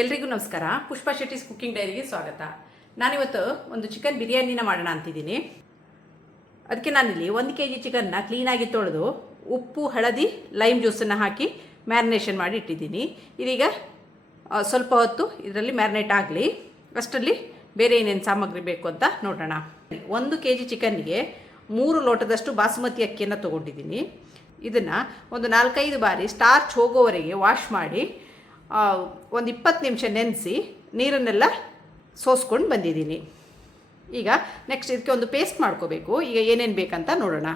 ಎಲ್ರಿಗೂ ನಮಸ್ಕಾರ. ಪುಷ್ಪಾ ಶೆಟ್ಟಿಸ್ ಕುಕಿಂಗ್ ಡೈರಿಗೆ ಸ್ವಾಗತ. ನಾನಿವತ್ತು ಒಂದು ಚಿಕನ್ ಬಿರಿಯಾನಿನ ಮಾಡೋಣ ಅಂತಿದ್ದೀನಿ. ಅದಕ್ಕೆ ನಾನಿಲ್ಲಿ 1 kg ಚಿಕನ್ನ ಕ್ಲೀನಾಗಿ ತೊಳೆದು ಉಪ್ಪು, ಹಳದಿ, ಲೈಮ್ ಜ್ಯೂಸನ್ನು ಹಾಕಿ ಮ್ಯಾರಿನೇಷನ್ ಮಾಡಿ ಇಟ್ಟಿದ್ದೀನಿ. ಇದೀಗ ಸ್ವಲ್ಪ ಹೊತ್ತು ಇದರಲ್ಲಿ ಮ್ಯಾರಿನೇಟ್ ಆಗಲಿ. ಅಷ್ಟರಲ್ಲಿ ಬೇರೆ ಏನೇನು ಸಾಮಗ್ರಿ ಬೇಕು ಅಂತ ನೋಡೋಣ. 1 kg ಚಿಕನ್ನಿಗೆ 3 ಲೋಟದಷ್ಟು ಬಾಸುಮತಿ ಅಕ್ಕಿಯನ್ನು ತೊಗೊಂಡಿದ್ದೀನಿ. ಇದನ್ನು ಒಂದು 4-5 ಬಾರಿ ಸ್ಟಾರ್ಚ್ ಹೋಗೋವರೆಗೆ ವಾಶ್ ಮಾಡಿ ಒಂದು 20 ನಿಮಿಷ ನೆನೆಸಿ ನೀರನ್ನೆಲ್ಲ ಸೋಸ್ಕೊಂಡು ಬಂದಿದ್ದೀನಿ. ಈಗ ನೆಕ್ಸ್ಟ್ ಇದಕ್ಕೆ ಒಂದು ಪೇಸ್ಟ್ ಮಾಡ್ಕೋಬೇಕು. ಈಗ ಏನೇನು ಬೇಕಂತ ನೋಡೋಣ.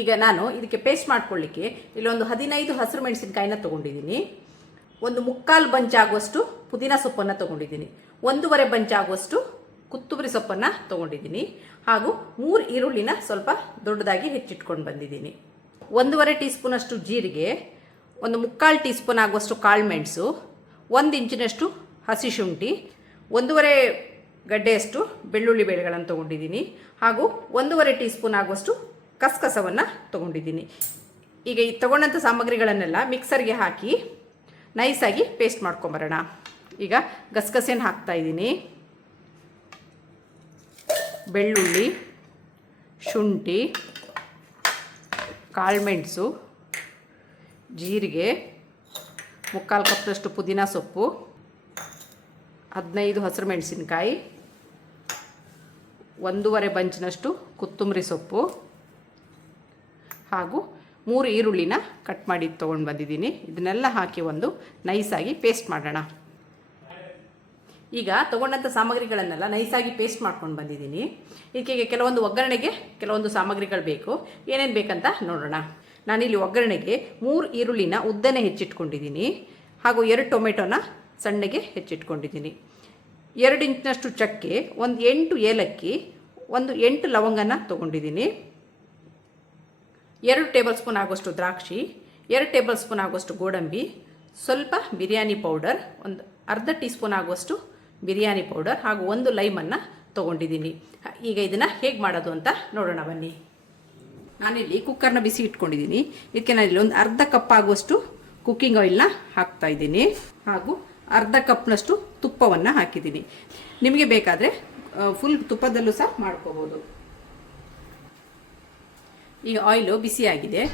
ಈಗ ನಾನು ಇದಕ್ಕೆ ಪೇಸ್ಟ್ ಮಾಡ್ಕೊಳ್ಳಿಕ್ಕೆ ಇಲ್ಲೊಂದು 15 ಹಸಿರು ಮೆಣಸಿನಕಾಯಿನ ತೊಗೊಂಡಿದ್ದೀನಿ. ಒಂದು 3/4 ಬಂಚ್ ಆಗುವಷ್ಟು ಪುದೀನ ಸೊಪ್ಪನ್ನು ತೊಗೊಂಡಿದ್ದೀನಿ. 1.5 ಬಂಚ್ ಆಗುವಷ್ಟು ಕೊತ್ತಂಬರಿ ಸೊಪ್ಪನ್ನು ತೊಗೊಂಡಿದ್ದೀನಿ. ಹಾಗೂ 3 ಈರುಳ್ಳಿನ ಸ್ವಲ್ಪ ದೊಡ್ಡದಾಗಿ ಹೆಚ್ಚಿಟ್ಕೊಂಡು ಬಂದಿದ್ದೀನಿ. 1.5 ಟೀ ಸ್ಪೂನಷ್ಟು ಜೀರಿಗೆ, ಒಂದು 3/4 ಟೀ ಸ್ಪೂನ್ ಆಗುವಷ್ಟು ಕಾಳು ಮೆಣಸು, 1 ಇಂಚಿನಷ್ಟು ಹಸಿ ಶುಂಠಿ, 1.5 ಗಡ್ಡೆಯಷ್ಟು ಬೆಳ್ಳುಳ್ಳಿ ಬೇಳೆಗಳನ್ನು ತೊಗೊಂಡಿದ್ದೀನಿ. ಹಾಗೂ 1.5 ಟೀ ಸ್ಪೂನ್ ಆಗುವಷ್ಟು ಕಸಕಸವನ್ನು ತೊಗೊಂಡಿದ್ದೀನಿ. ಈಗ ಈ ತೊಗೊಂಡಂಥ ಸಾಮಗ್ರಿಗಳನ್ನೆಲ್ಲ ಮಿಕ್ಸರ್ಗೆ ಹಾಕಿ ನೈಸಾಗಿ ಪೇಸ್ಟ್ ಮಾಡ್ಕೊಂಬರೋಣ. ಈಗ ಗಸಗಸೆನ ಹಾಕ್ತಾಯಿದ್ದೀನಿ. ಬೆಳ್ಳುಳ್ಳಿ, ಶುಂಠಿ, ಕಾಳುಮೆಣಸು, ಜೀರಿಗೆ, 3/4 ಕಪ್ನಷ್ಟು ಪುದೀನ ಸೊಪ್ಪು, 15 ಹಸಿರು ಮೆಣಸಿನಕಾಯಿ, 1.5 ಬಂಚಿನಷ್ಟು ಕೊತ್ತಂಬರಿ ಸೊಪ್ಪು ಹಾಗೂ 3 ಈರುಳ್ಳಿನ ಕಟ್ ಮಾಡಿ ತೊಗೊಂಡು ಬಂದಿದ್ದೀನಿ. ಇದನ್ನೆಲ್ಲ ಹಾಕಿ ಒಂದು ನೈಸಾಗಿ ಪೇಸ್ಟ್ ಮಾಡೋಣ. ಈಗ ತೊಗೊಂಡಂಥ ಸಾಮಗ್ರಿಗಳನ್ನೆಲ್ಲ ನೈಸಾಗಿ ಪೇಸ್ಟ್ ಮಾಡ್ಕೊಂಡು ಬಂದಿದ್ದೀನಿ. ಇದಕ್ಕೆ ಕೆಲವೊಂದು ಒಗ್ಗರಣೆಗೆ ಕೆಲವೊಂದು ಸಾಮಗ್ರಿಗಳು ಬೇಕು. ಏನೇನು ಬೇಕಂತ ನೋಡೋಣ. ನಾನಿಲ್ಲಿ ಒಗ್ಗರಣೆಗೆ 3 ಈರುಳ್ಳಿನ ಉದ್ದನೆ ಹೆಚ್ಚಿಟ್ಕೊಂಡಿದ್ದೀನಿ. ಹಾಗೂ 2 ಟೊಮೆಟೊನ ಸಣ್ಣಗೆ ಹೆಚ್ಚಿಟ್ಕೊಂಡಿದ್ದೀನಿ. 2 ಇಂಚಿನಷ್ಟು ಚಕ್ಕೆ, ಒಂದು 8 ಏಲಕ್ಕಿ, ಒಂದು 8 ಲವಂಗನ ತೊಗೊಂಡಿದ್ದೀನಿ. 2 ಟೇಬಲ್ ಸ್ಪೂನ್ ಆಗುವಷ್ಟು ದ್ರಾಕ್ಷಿ, 2 ಟೇಬಲ್ ಸ್ಪೂನ್ ಆಗುವಷ್ಟು ಗೋಡಂಬಿ, ಸ್ವಲ್ಪ ಬಿರಿಯಾನಿ ಪೌಡರ್, ಒಂದು ಅರ್ಧ ಟೀ ಸ್ಪೂನ್ ಆಗುವಷ್ಟು ಬಿರಿಯಾನಿ ಪೌಡರ್ ಹಾಗೂ 1 ಲೈಮನ್ನು ತೊಗೊಂಡಿದ್ದೀನಿ. ಈಗ ಇದನ್ನು ಹೇಗೆ ಮಾಡೋದು ಅಂತ ನೋಡೋಣ ಬನ್ನಿ. ನಾನಿಲ್ಲಿ ಕುಕ್ಕರ್ನ ಬಿಸಿ ಇಟ್ಕೊಂಡಿದ್ದೀನಿ. ಇದಕ್ಕೆ ನಾನಿಲ್ಲಿ ಒಂದು ಅರ್ಧ ಕಪ್ ಆಗುವಷ್ಟು ಕುಕ್ಕಿಂಗ್ ಆಯಿಲ್ನ ಹಾಕ್ತಾಯಿದ್ದೀನಿ. ಹಾಗೂ ಅರ್ಧ ಕಪ್ನಷ್ಟು ತುಪ್ಪವನ್ನು ಹಾಕಿದ್ದೀನಿ. ನಿಮಗೆ ಬೇಕಾದರೆ ಫುಲ್ ತುಪ್ಪದಲ್ಲೂ ಸಹ ಮಾಡ್ಕೋಬೋದು. ಈಗ ಆಯಿಲು ಬಿಸಿಯಾಗಿದೆ.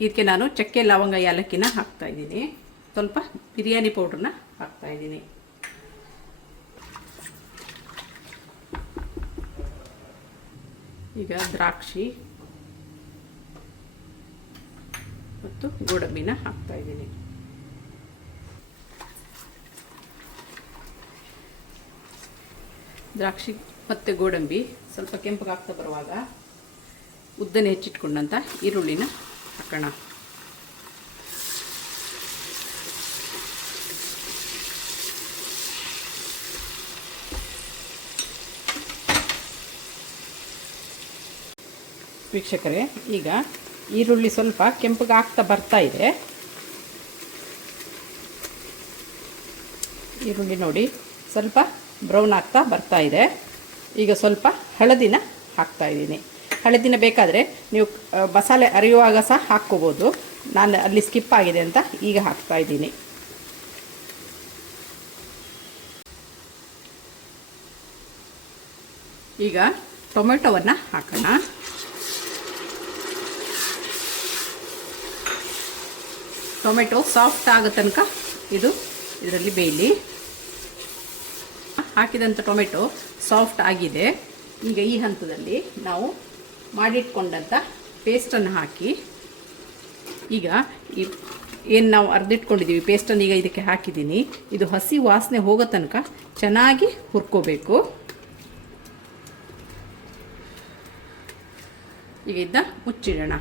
ಇದಕ್ಕೆ ನಾನು ಚಕ್ಕೆ, ಲವಂಗ, ಏಲಕ್ಕಿನ ಹಾಕ್ತಾಯಿದ್ದೀನಿ. ಸ್ವಲ್ಪ ಬಿರಿಯಾನಿ ಪೌಡ್ರನ್ನ ಹಾಕ್ತಾಯಿದ್ದೀನಿ. ಈಗ ದ್ರಾಕ್ಷಿ ಮತ್ತು ಗೋಡಂಬಿನ ಹಾಕ್ತಾಯಿದ್ದೀನಿ. ದ್ರಾಕ್ಷಿ ಮತ್ತು ಗೋಡಂಬಿ ಸ್ವಲ್ಪ ಕೆಂಪಗಾಗ್ತಾ ಬರುವಾಗ ಉದ್ದನೆ ಹೆಚ್ಚಿಟ್ಕೊಂಡಂಥ ಈರುಳ್ಳಿನ ಹಾಕೋಣ. ವೀಕ್ಷಕರೇ, ಈಗ ಈರುಳ್ಳಿ ಸ್ವಲ್ಪ ಕೆಂಪಗಾಗ್ತಾ ಬರ್ತಾ ಇದೆ. ಈರುಳ್ಳಿ ನೋಡಿ ಸ್ವಲ್ಪ ಬ್ರೌನ್ ಆಗ್ತಾ ಬರ್ತಾ ಇದೆ. ಈಗ ಸ್ವಲ್ಪ ಹಳದಿನ ಹಾಕ್ತಾಯಿದ್ದೀನಿ. ಹಳದಿನ ಬೇಕಾದರೆ ನೀವು ಮಸಾಲೆ ಅರಿಯುವಾಗ ಸಹ ಹಾಕ್ಕೋಬೋದು. ನಾನು ಅಲ್ಲಿ ಸ್ಕಿಪ್ ಆಗಿದೆ ಅಂತ ಈಗ ಹಾಕ್ತಾಯಿದ್ದೀನಿ. ಈಗ ಟೊಮೆಟೊವನ್ನು ಹಾಕೋಣ. ಟೊಮೆಟೊ ಸಾಫ್ಟ್ ಆಗೋ ತನಕ ಇದರಲ್ಲಿ ಬೇಯಲಿ. ಹಾಕಿದಂಥ ಟೊಮೆಟೊ ಸಾಫ್ಟ್ ಆಗಿದೆ. ಈಗ ಈ ಹಂತದಲ್ಲಿ ನಾವು ಮಾಡಿಟ್ಕೊಂಡಂಥ ಪೇಸ್ಟನ್ನು ಹಾಕಿ, ಈಗ ಏನು ನಾವು ಅರ್ದಿಟ್ಕೊಂಡಿದ್ದೀವಿ ಪೇಸ್ಟನ್ನು ಈಗ ಇದಕ್ಕೆ ಹಾಕಿದ್ದೀನಿ. ಇದು ಹಸಿ ವಾಸನೆ ಹೋಗೋ ತನಕ ಚೆನ್ನಾಗಿ ಹುರ್ಕೋಬೇಕು. ಈಗ ಇದನ್ನ ಮುಚ್ಚಿಡೋಣ.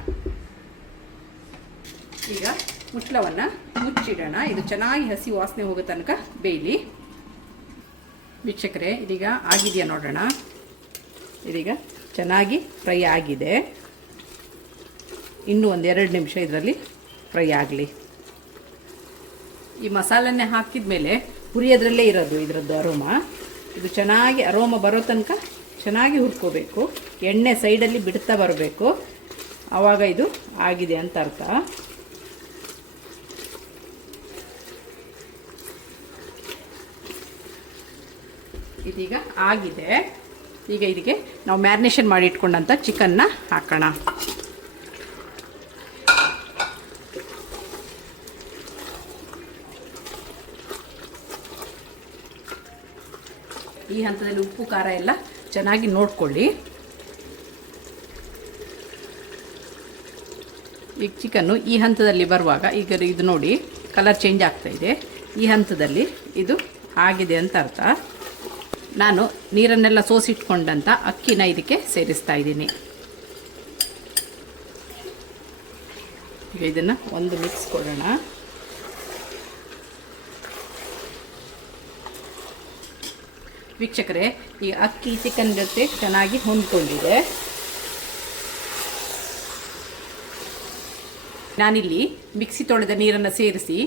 ಈಗ ಮುಚ್ಚಳವನ್ನು ಮುಚ್ಚಿಡೋಣ. ಇದು ಚೆನ್ನಾಗಿ ಹಸಿ ವಾಸನೆ ಹೋಗೋ ತನಕ ಬೇಯಲಿ. ವೀಕ್ಷಕರೇ, ಇದೀಗ ಆಗಿದೆಯಾ ನೋಡೋಣ. ಇದೀಗ ಚೆನ್ನಾಗಿ ಫ್ರೈ ಆಗಿದೆ. ಇನ್ನೂ ಒಂದು 2 ನಿಮಿಷ ಇದರಲ್ಲಿ ಫ್ರೈ ಆಗಲಿ. ಈ ಮಸಾಲನ್ನೇ ಹಾಕಿದ ಮೇಲೆ ಹುರಿಯೋದ್ರಲ್ಲೇ ಇರೋದು ಇದರದ್ದು ಅರೋಮ. ಇದು ಚೆನ್ನಾಗಿ ಅರೋಮ ಬರೋ ತನಕ ಚೆನ್ನಾಗಿ ಹುರ್ಕೋಬೇಕು. ಎಣ್ಣೆ ಸೈಡಲ್ಲಿ ಬಿಡ್ತಾ ಬರಬೇಕು. ಆವಾಗ ಇದು ಆಗಿದೆ ಅಂತ ಅರ್ಥ. ಇದೀಗ ಆಗಿದೆ. ಈಗ ಇದಕ್ಕೆ ನಾವು ಮ್ಯಾರಿನೇಷನ್ ಮಾಡಿ ಇಟ್ಕೊಂಡಂಥ ಚಿಕನ್ನ ಹಾಕೋಣ. ಈ ಹಂತದಲ್ಲಿ ಉಪ್ಪು ಖಾರ ಎಲ್ಲ ಚೆನ್ನಾಗಿ ನೋಡ್ಕೊಳ್ಳಿ. ಈಗ ಚಿಕನ್ನು ಈ ಹಂತದಲ್ಲಿ ಬರುವಾಗ ಈಗ ಇದು ನೋಡಿ ಕಲರ್ ಚೇಂಜ್ ಆಗ್ತಾ ಇದೆ. ಈ ಹಂತದಲ್ಲಿ ಇದು ಆಗಿದೆ ಅಂತ ಅರ್ಥ. ನಾನು ನೀರನ್ನೆಲ್ಲ ಸೋಸಿಟ್ಕೊಂಡಂಥ ಅಕ್ಕಿನ ಇದಕ್ಕೆ ಸೇರಿಸ್ತಾ ಇದ್ದೀನಿ. ಈಗ ಇದನ್ನು ಒಂದು ಮಿಕ್ಸ್ ಕೊಡೋಣ. ವೀಕ್ಷಕರೇ, ಈ ಅಕ್ಕಿ ಚಿಕನ್ ಜೊತೆ ಚೆನ್ನಾಗಿ ಹೊಂದ್ಕೊಂಡಿದೆ. ನಾನಿಲ್ಲಿ ಮಿಕ್ಸಿ ತೊಳೆದ ನೀರನ್ನು ಸೇರಿಸಿ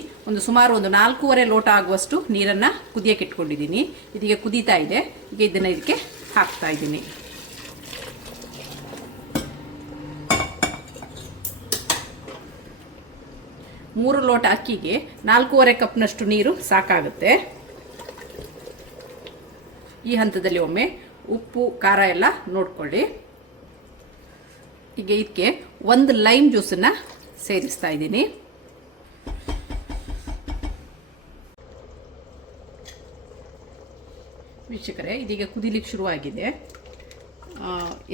ಸುಮಾರು 4.25 ಲೋಟ ಆಗುವಷ್ಟು ನೀರನ್ನು ಕುದಿಯಕ್ಕೆ ಇಟ್ಕೊಂಡಿದ್ದೀನಿ. ಇದೀಗ ಕುದೀತಾ ಇದೆ. ಈಗ ಇದನ್ನು ಇದಕ್ಕೆ ಹಾಕ್ತಾ ಇದ್ದೀನಿ. ಮೂರು ಲೋಟ ಅಕ್ಕಿಗೆ 4.25 ಕಪ್ನಷ್ಟು ನೀರು ಸಾಕಾಗುತ್ತೆ. ಈ ಹಂತದಲ್ಲಿ ಒಮ್ಮೆ ಉಪ್ಪು ಖಾರ ಎಲ್ಲ ನೋಡ್ಕೊಳ್ಳಿ. ಈಗ ಇದಕ್ಕೆ ಒಂದು ಲೈಮ್ ಜ್ಯೂಸನ್ನು ಸೇರಿಸ್ತಾ ಇದ್ದೀನಿ. ವೀಕ್ಷಕರೇ, ಇದೀಗ ಕುದಿಲಿಕ್ಕೆ ಶುರುವಾಗಿದೆ.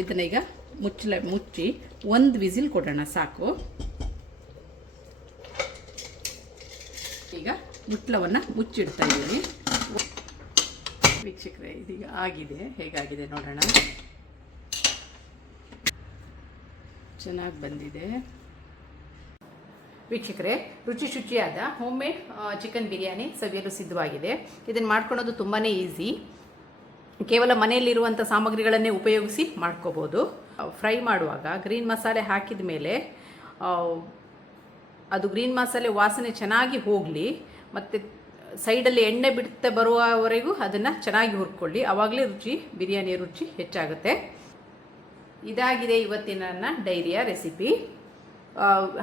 ಇದನ್ನ ಈಗ ಮುಚ್ಚಿ ಒಂದು ವಿಸಿಲ್ ಕೊಡೋಣ, ಸಾಕು. ಈಗ ಮುಚ್ಚಳವನ್ನು ಮುಚ್ಚಿಡ್ತಾ ಇದ್ದೀನಿ. ವೀಕ್ಷಕರೇ, ಇದೀಗ ಆಗಿದೆ. ಹೇಗಾಗಿದೆ ನೋಡೋಣ. ಚೆನ್ನಾಗಿ ಬಂದಿದೆ. ವೀಕ್ಷಕರೇ, ಶುಚಿಯಾದ ಹೋಮ್ ಮೇಡ್ ಚಿಕನ್ ಬಿರಿಯಾನಿ ಸವಿಯಲು ಸಿದ್ಧವಾಗಿದೆ. ಇದನ್ನು ಮಾಡ್ಕೊಳ್ಳೋದು ತುಂಬಾ ಈಸಿ. ಕೇವಲ ಮನೆಯಲ್ಲಿರುವಂಥ ಸಾಮಗ್ರಿಗಳನ್ನೇ ಉಪಯೋಗಿಸಿ ಮಾಡ್ಕೋಬೋದು. ಫ್ರೈ ಮಾಡುವಾಗ ಗ್ರೀನ್ ಮಸಾಲೆ ಹಾಕಿದ ಮೇಲೆ ಅದು ಗ್ರೀನ್ ಮಸಾಲೆ ವಾಸನೆ ಚೆನ್ನಾಗಿ ಹೋಗಲಿ, ಮತ್ತು ಸೈಡಲ್ಲಿ ಎಣ್ಣೆ ಬಿಡ್ತಾ ಬರುವವರೆಗೂ ಅದನ್ನು ಚೆನ್ನಾಗಿ ಹುರ್ಕೊಳ್ಳಿ. ಆವಾಗಲೇ ಬಿರಿಯಾನಿಯ ರುಚಿ ಹೆಚ್ಚಾಗುತ್ತೆ. ಇದಾಗಿದೆ ಇವತ್ತಿನ ನನ್ನ ಡೈರಿಯ ರೆಸಿಪಿ.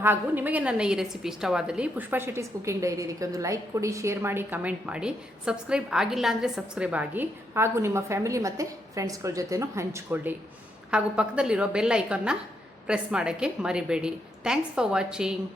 ಹಾಗೂ ನಿಮಗೆ ನನ್ನ ಈ ರೆಸಿಪಿ ಇಷ್ಟವಾದಲ್ಲಿ ಪುಷ್ಪಾ ಶೆಟ್ಟಿಸ್ ಕುಕಿಂಗ್ ಡೈರಿ ಇದಕ್ಕೆ ಒಂದು ಲೈಕ್ ಕೊಡಿ, ಶೇರ್ ಮಾಡಿ, ಕಮೆಂಟ್ ಮಾಡಿ. ಸಬ್ಸ್ಕ್ರೈಬ್ ಆಗಿಲ್ಲ ಅಂದರೆ ಸಬ್ಸ್ಕ್ರೈಬ್ ಆಗಿ, ಹಾಗೂ ನಿಮ್ಮ ಫ್ಯಾಮಿಲಿ ಮತ್ತು ಫ್ರೆಂಡ್ಸ್ಗಳ ಜೊತೆನೂ ಹಂಚಿಕೊಳ್ಳಿ. ಹಾಗೂ ಪಕ್ಕದಲ್ಲಿರೋ ಬೆಲ್ ಐಕಾನ್ನ ಪ್ರೆಸ್ ಮಾಡೋಕ್ಕೆ ಮರಿಬೇಡಿ. Thanks for watching.